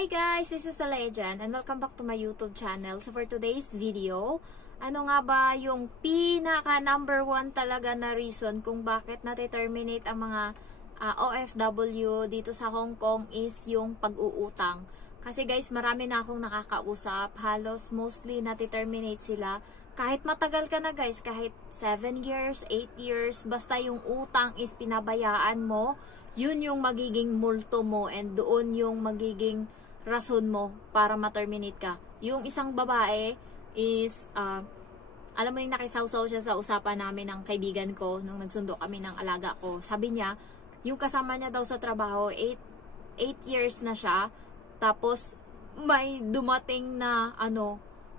Hi guys, this is the Legend and welcome back to my YouTube channel. So for today's video, ano nga ba yung pinaka number one talaga na reason kung bakit nati-terminate ang mga OFW dito sa Hong Kong is yung pag-uutang. Kasi guys, marami na akong nakakausap, halos mostly nati-terminate sila. Kahit matagal ka na guys, kahit 7 years, 8 years, basta yung utang is pinabayaan mo, yun yung magiging multo mo and doon yung magiging rason mo para ma-terminate ka. Yung isang babae is, alam mo yung nakisawsaw siya sa usapan namin ng kaibigan ko nung nagsundo kami ng alaga ko. Sabi niya, yung kasama niya daw sa trabaho, 8 years na siya, tapos may dumating na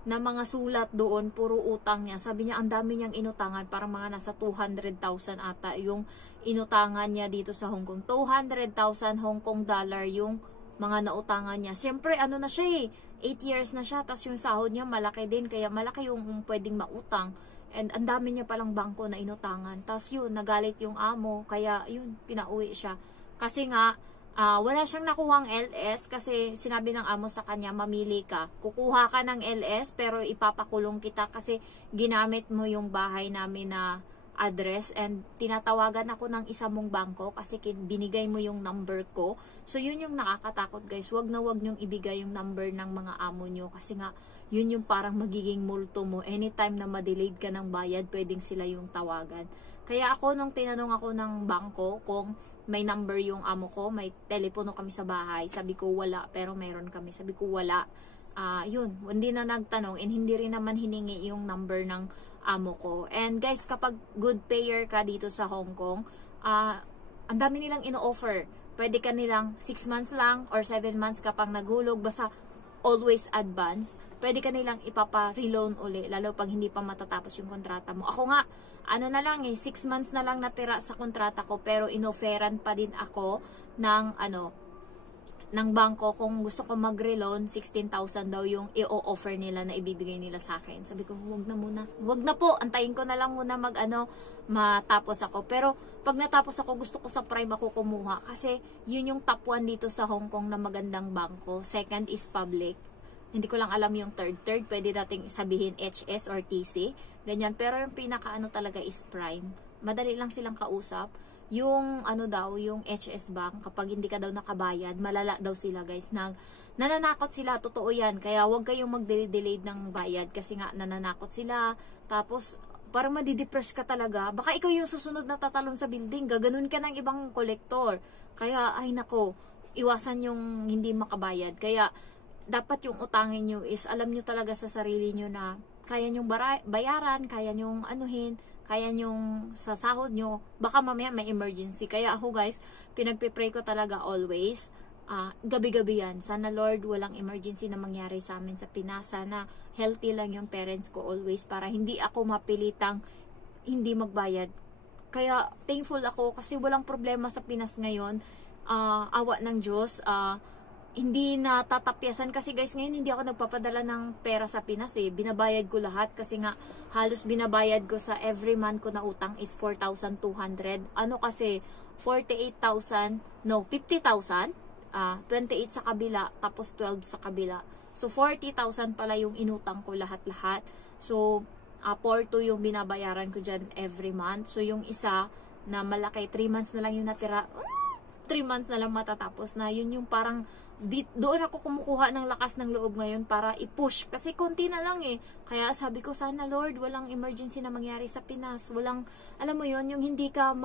na mga sulat doon, puro utang niya. Sabi niya, ang dami niyang inutangan, parang mga nasa 200,000 ata yung inutangan niya dito sa Hong Kong. 200,000 Hong Kong dollar yung mga nautangan niya. Siyempre, na siya 8 years na siya, tas yung sahod niya malaki din, kaya malaki yung pwedeng mautang. And ang dami niya palang bangko na inutangan. Tas yun, nagalit yung amo, kaya yun, pinauwi siya. Kasi nga, wala siyang nakuhang LS kasi sinabi ng amo sa kanya, mamili ka. Kukuha ka ng LS pero ipapakulong kita kasi ginamit mo yung bahay namin na address and tinatawagan ako ng isa mong bangko kasi binigay mo yung number ko. So yun yung nakakatakot guys. Wag na wag nyong ibigay yung number ng mga amo nyo kasi nga yun yung parang magiging multo mo. Anytime na ma-delayed ka ng bayad, pwedeng sila yung tawagan. Kaya ako nung tinanong ako ng bangko kung may number yung amo ko, may telepono kami sa bahay, sabi ko wala, pero meron kami. Sabi ko wala. Yun, hindi na nagtanong and hindi rin naman hiningi yung number ng amo ko. And guys, kapag good payer ka dito sa Hong Kong, ang dami nilang ino-offer. Pwede ka nilang 6 months lang or 7 months kapag naghulog, basta always advance. Pwede ka nilang ipapa-reloan uli, lalo pag hindi pa matatapos yung kontrata mo. Ako nga, 6 months na lang natira sa kontrata ko, pero inofferan pa din ako ng bangko kung gusto ko mag-reloan, 16,000 daw yung i-offer nila na ibibigay nila sa akin. Sabi ko, huwag na muna. Huwag na po, antayin ko na lang muna matapos ako. Pero pag natapos ako, gusto ko sa Prime ako kumuha kasi yun yung top 1 dito sa Hong Kong na magandang bangko. Second is public. Hindi ko lang alam yung third. Third, pwede nating sabihin HS or TC. Ganyan. Pero yung pinaka talaga is Prime. Madali lang silang kausap. Yung yung HS Bank, kapag hindi ka daw nakabayad, malala daw sila guys. Nananakot sila, totoo yan. Kaya huwag kayong mag-delay ng bayad kasi nga nananakot sila. Tapos, parang madidepress ka talaga. Baka ikaw yung susunod na tatalon sa building. Gaganon ka ng ibang kolektor. Kaya, ay nako, iwasan yung hindi makabayad. Kaya, dapat yung utangin nyo is alam nyo talaga sa sarili nyo na kaya nyong bayaran, kaya nyong kaya nyong sa sahod nyo, baka mamaya may emergency. Kaya ako guys, pinagpipray ko talaga always, gabi-gabi yan. Sana Lord, walang emergency na mangyari sa amin sa Pinas. Sana healthy lang yung parents ko always para hindi ako mapilitang hindi magbayad. Kaya thankful ako kasi walang problema sa Pinas ngayon. Awa ng Diyos, hindi na tatapyasan kasi guys ngayon hindi ako nagpapadala ng pera sa Pinas binabayad ko lahat kasi nga halos binabayad ko sa every month ko na utang is 4,200 kasi 48,000 50,000 28 sa kabila tapos 12 sa kabila, so 40,000 pala yung inutang ko lahat-lahat. So 4,200 yung binabayaran ko dyan every month. So yung isa na malaki 3 months na lang yung natira, 3 months na lang matatapos na. Yun yung parang doon ako kumukuha ng lakas ng loob ngayon para i-push. Kasi konti na lang Kaya sabi ko, sana Lord, walang emergency na mangyari sa Pinas. Walang, alam mo yon yung hindi ka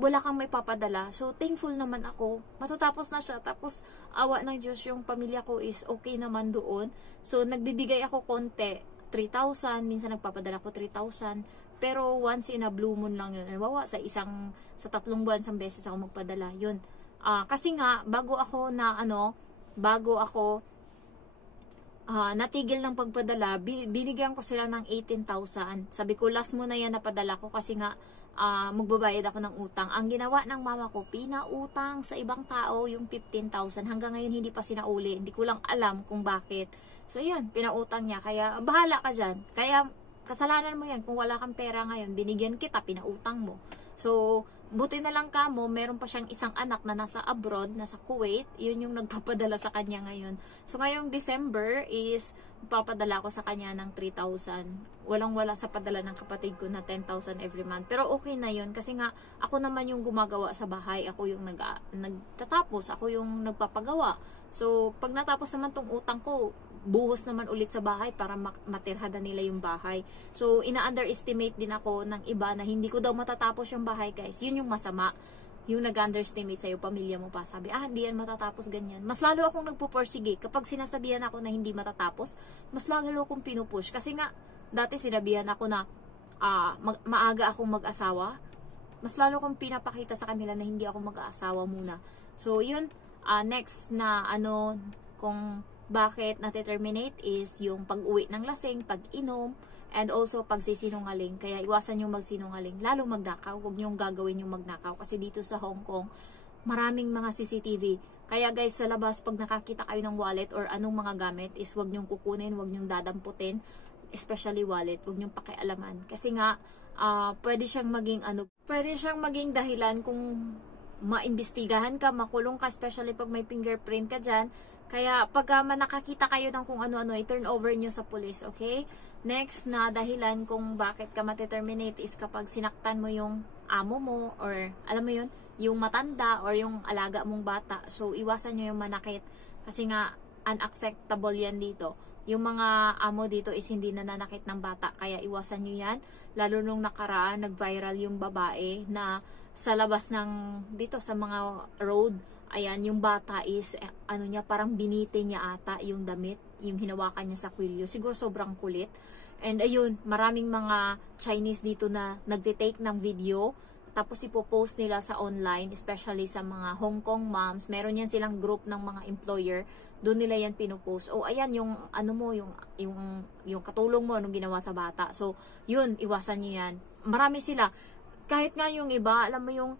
wala kang may papadala. So, thankful naman ako. Matatapos na siya. Tapos, awa ng Diyos, yung pamilya ko is okay naman doon. So, nagbibigay ako konti. 3,000. Minsan nagpapadala ko 3,000. Pero, once in a blue moon lang yun. Nawawa, sa 3 buwan, isang beses ako magpadala. Yun. Kasi nga, bago ako natigil ng pagpadala, binigyan ko sila ng 18,000. Sabi ko, last mo na yan napadala ko kasi nga, magbabayad ako ng utang. Ang ginawa ng mama ko, pinautang sa ibang tao yung 15,000. Hanggang ngayon, hindi pa sinauli. Hindi ko lang alam kung bakit. So, yun, pinautang niya. Kaya, bahala ka dyan. Kaya, kasalanan mo yan. Kung wala kang pera ngayon, binigyan kita, pinautang mo. So, buti na lang kamo, meron pa siyang isang anak na nasa abroad, nasa Kuwait. Yun yung nagpapadala sa kanya ngayon. So, ngayong December is papadala ko sa kanya ng 3,000. Walang-wala sa padala ng kapatid ko na 10,000 every month. Pero okay na yun kasi nga ako naman yung gumagawa sa bahay. Ako yung nagtatapos. Ako yung nagpapagawa. So, pag natapos naman tong utang ko, buhos naman ulit sa bahay para matirhada nila yung bahay. So, ina-underestimate din ako ng iba na hindi ko daw matatapos yung bahay, guys. Yun yung masama. Yung nag-underestimate sa'yo, pamilya mo pa. Sabi, hindi yan matatapos, ganyan. Mas lalo akong nagpuporsige. Kapag sinasabihan ako na hindi matatapos, mas lalo akong pinupush. Kasi nga, dati sinabihan ako na maaga akong mag-asawa. Mas lalo akong pinapakita sa kanila na hindi ako mag-aasawa muna. So, yun, next na kung bakit nati-terminate is yung pag-uwi ng lasing, pag-inom, and also pagsisinungaling. Kaya iwasan yung magsinungaling, lalo magnakaw. Huwag niyong gagawin yung magnakaw. Kasi dito sa Hong Kong, maraming mga CCTV. Kaya guys, sa labas, pag nakakita kayo ng wallet or anong mga gamit, is huwag niyong kukunin, huwag niyong dadamputin, especially wallet, huwag niyong pakialaman. Kasi nga, pwede siyang maging dahilan kung maimbestigahan ka, makulong ka, especially pag may fingerprint ka dyan. Kaya pag nakakita kayo ng kung ano-ano, i-turn over nyo sa police, okay? Next na dahilan kung bakit ka mati-terminate is kapag sinaktan mo yung amo mo or alam mo yun, yung matanda or yung alaga mong bata. So, iwasan nyo yung manakit kasi nga unacceptable yan dito. Yung mga amo dito is hindi nananakit ng bata kaya iwasan nyo yan. Lalo nung nakaraan, nag-viral yung babae na sa labas ng dito sa mga road. Ayan, yung bata is, parang binite niya ata yung damit, yung hinawakan niya sa kwilyo. Siguro sobrang kulit. And ayun, maraming mga Chinese dito na nagtitake ng video, tapos ipopost nila sa online, especially sa mga Hong Kong moms. Meron yan silang group ng mga employer, doon nila yan pinupost. O ayan, yung yung katulong mo, anong ginawa sa bata. So, yun, iwasan niyo yan. Marami sila. Kahit nga yung iba, alam mo yung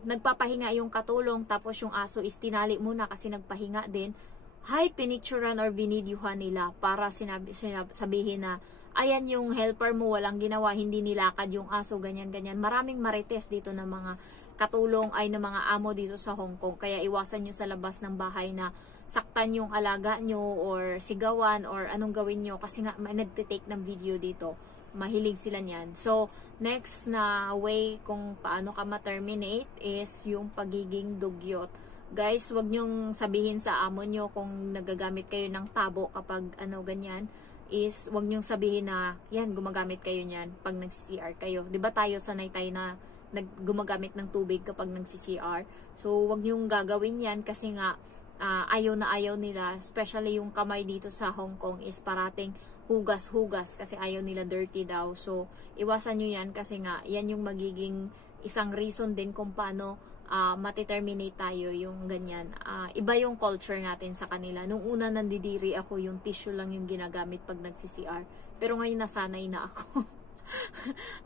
nagpapahinga yung katulong tapos yung aso is tinali muna kasi nagpahinga din, pinicturean or binidyuhan nila para sabihin na ayan yung helper mo, walang ginawa, hindi nilakad yung aso, ganyan-ganyan. Maraming marites dito ng mga katulong ng mga amo dito sa Hong Kong. Kaya iwasan nyo sa labas ng bahay na saktan yung alaga nyo or sigawan or anong gawin nyo kasi nga may nagtitake ng video dito. Mahilig sila niyan. So, next na way kung paano ka ma-terminate is yung pagiging dugyot. Guys, wag nyong sabihin sa amo nyo kung nagagamit kayo ng tabo kapag ganyan, is wag nyong sabihin na, yan, gumagamit kayo niyan pag nag-CR kayo. Diba tayo sanay tayo na gumagamit ng tubig kapag nag-CR? So, wag nyong gagawin yan kasi nga, ayaw na ayaw nila, especially yung kamay dito sa Hong Kong is parating hugas-hugas kasi ayaw nila dirty daw. So, iwasan nyo yan kasi nga, yan yung magiging isang reason din kung paano mati-terminate tayo yung ganyan. Iba yung culture natin sa kanila. Nung una nandidiri ako, yung tissue lang yung ginagamit pag nag-CCR. Pero ngayon nasanay na ako.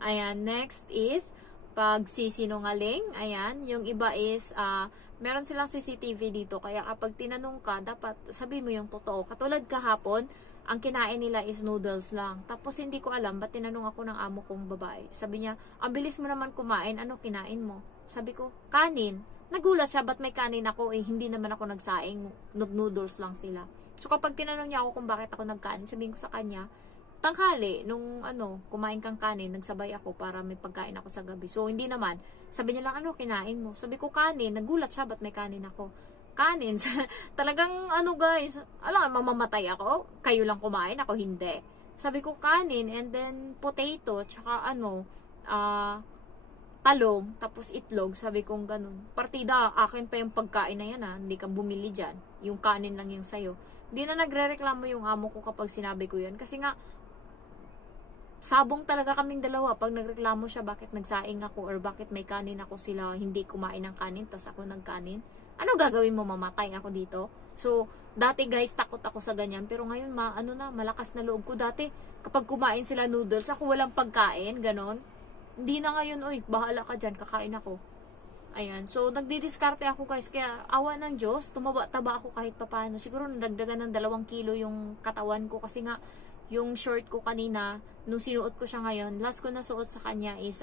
Ayan, next is pagsisinungaling. Ayan, yung iba is meron silang CCTV dito, kaya kapag tinanong ka, dapat sabi mo yung totoo. Katulad kahapon, ang kinain nila is noodles lang. Tapos hindi ko alam, ba't tinanong ako ng amo kong babae. Sabi niya, ang bilis mo naman kumain, ano kinain mo? Sabi ko, kanin. Nagulat siya, ba't may kanin ako? Hindi naman ako nagsaing, noodles lang sila. So kapag tinanong niya ako kung bakit ako nagkain, sabihin ko sa kanya, tanghali, nung kumain kang kanin, nagsabay ako para may pagkain ako sa gabi. So hindi naman, sabi niya lang, kinain mo? Sabi ko, kanin. Nagulat siya, ba't may kanin ako? Kanin. Talagang guys, mamamatay ako. Kayo lang kumain, ako hindi. Sabi ko kanin and then potato, tsaka talong, tapos itlog. Sabi kong ganun. Partida, akin pa yung pagkain na yan hindi ka bumili dyan. Yung kanin lang yung sayo. Hindi na nagre-reklamo yung amo ko kapag sinabi ko yan. Kasi nga, sabong talaga kaming dalawa pag nagreklamo siya bakit nagsaing ako or bakit may kanin ako, sila hindi kumain ng kanin tas ako nagkanin. Ano gagawin mo, mamatay ako dito? So, dati guys, takot ako sa ganyan. Pero ngayon, malakas na loob ko. Dati, kapag kumain sila noodles, ako walang pagkain, ganon. Hindi na ngayon, bahala ka dyan, kakain ako. Ayan. So, nagdidiskarte ako guys. Kaya, awa ng Diyos, tumaba-taba ako kahit papano. Siguro, nadagdagan ng 2 kilo yung katawan ko. Kasi nga, yung short ko kanina, nung sinuot ko siya ngayon, last ko na suot sa kanya is,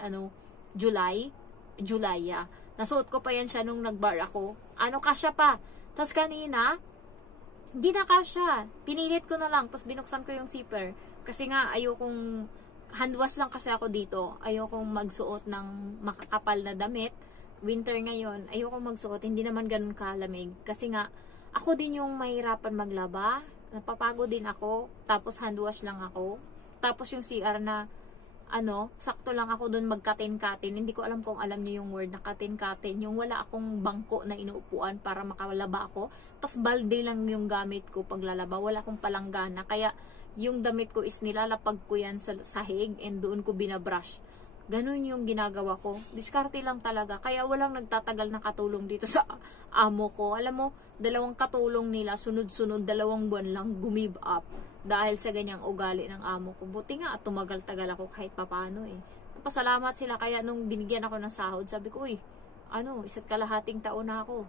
July. July. Nasuot ko pa yan siya nung nagbar ako. Ano, kasya pa. Tapos kanina, hindi na kasya. Pinilit ko na lang. Tapos binuksan ko yung zipper. Kasi nga, ayokong, handwash lang kasi ako dito. Ayokong magsuot ng makakapal na damit. Winter ngayon, ayokong magsuot. Hindi naman ganun kalamig. Kasi nga, ako din yung mahirapan maglaba. Napapagod din ako. Tapos handwash lang ako. Tapos yung CR na, sakto lang ako doon magkatin-katin. Hindi ko alam kung alam niyo yung word na katin-katin. Yung wala akong bangko na inuupuan para makalaba ako. Tapos balde lang yung gamit ko paglalaba. Wala akong palanggana. Kaya yung damit ko is nilalapag ko yan sa sahig and doon ko binabrush. Ganun yung ginagawa ko. Diskarte lang talaga. Kaya walang nagtatagal na katulong dito sa amo ko. Alam mo, 2 katulong nila, sunod-sunod, 2 buwan lang, gumib up. Dahil sa ganyang ugali ng amo ko. Buti nga, tumagal-tagal ako kahit papano eh. Pasalamat sila. Kaya nung binigyan ako ng sahod, sabi ko, 1.5 taon na ako.